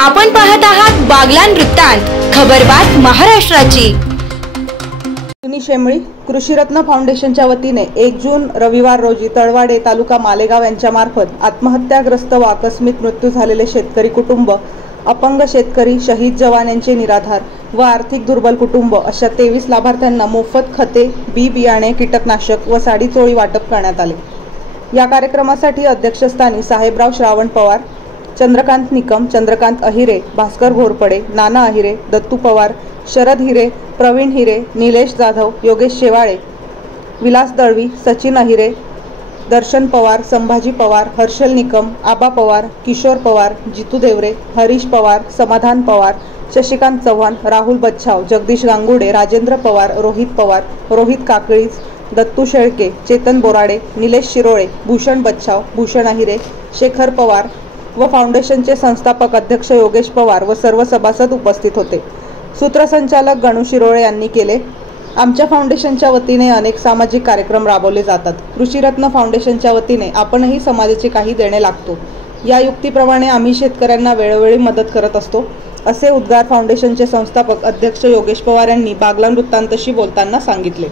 आपण पाहत आहात बागलान वृत्तांत, खबरबात महाराष्ट्राची। शेमळी कृषीरत्न फाउंडेशनच्या वतीने 1 जून रविवार रोजी तळवाडे तालुका मालेगाव यांच्या मार्फत आत्महत्याग्रस्त व आकस्मिक मृत्यू झालेले शेतकरी कुटुंब, अपंग शेतकरी, शहीद जवान यांचे निराधार व आर्थिक दुर्बल कुटुंब अशा 23 लाभार्थ्यांना मोफत खते, बी बियाणे, कीटकनाशक व साडी चोळी वाटप करण्यात आले। या कार्यक्रमासाठी अध्यक्षस्थानी साहेबराव श्रावण पवार, चंद्रकांत निकम, चंद्रकांत अहिरे, भास्कर घोरपडे, नाना अहिरे, दत्तू पवार, शरद हिरे, प्रवीण हिरे, निलेश जाधव, योगेश शेवाळे, विलास दळवी, सचिन अहिरे, दर्शन पवार, संभाजी पवार, हर्षल निकम, आबा पवार, किशोर पवार, जितू देवरे, हरीश पवार, समाधान पवार, शशिकांत चव्हाण, राहुल बच्छाव, जगदीश गांगुडे, राजेंद्र पवार, रोहित पवार, रोहित काकळीज, दत्तू शेळके, चेतन बोराडे, निलेश शिरोळे, भूषण बच्छाव, भूषण अहिरे, शेखर पवार व फाउंडेशनचे संस्थापक अध्यक्ष योगेश पवार व सर्व सभासद उपस्थित होते। सूत्रसंचालक गणू शिरोळे यांनी केले। आमच्या फाउंडेशनच्या वतीने अनेक सामाजिक कार्यक्रम राबवले जातात। कृषीरत्न फाउंडेशनच्या वतीने आपणही समाजाचे काही देणे लागतो, या युक्तीप्रमाणे आम्ही शेतकऱ्यांना वेळोवेळी मदत करत असतो, असे उद्गार फाउंडेशनचे संस्थापक अध्यक्ष योगेश पवार यांनी बागलान वृत्तांतशी बोलताना सांगितले।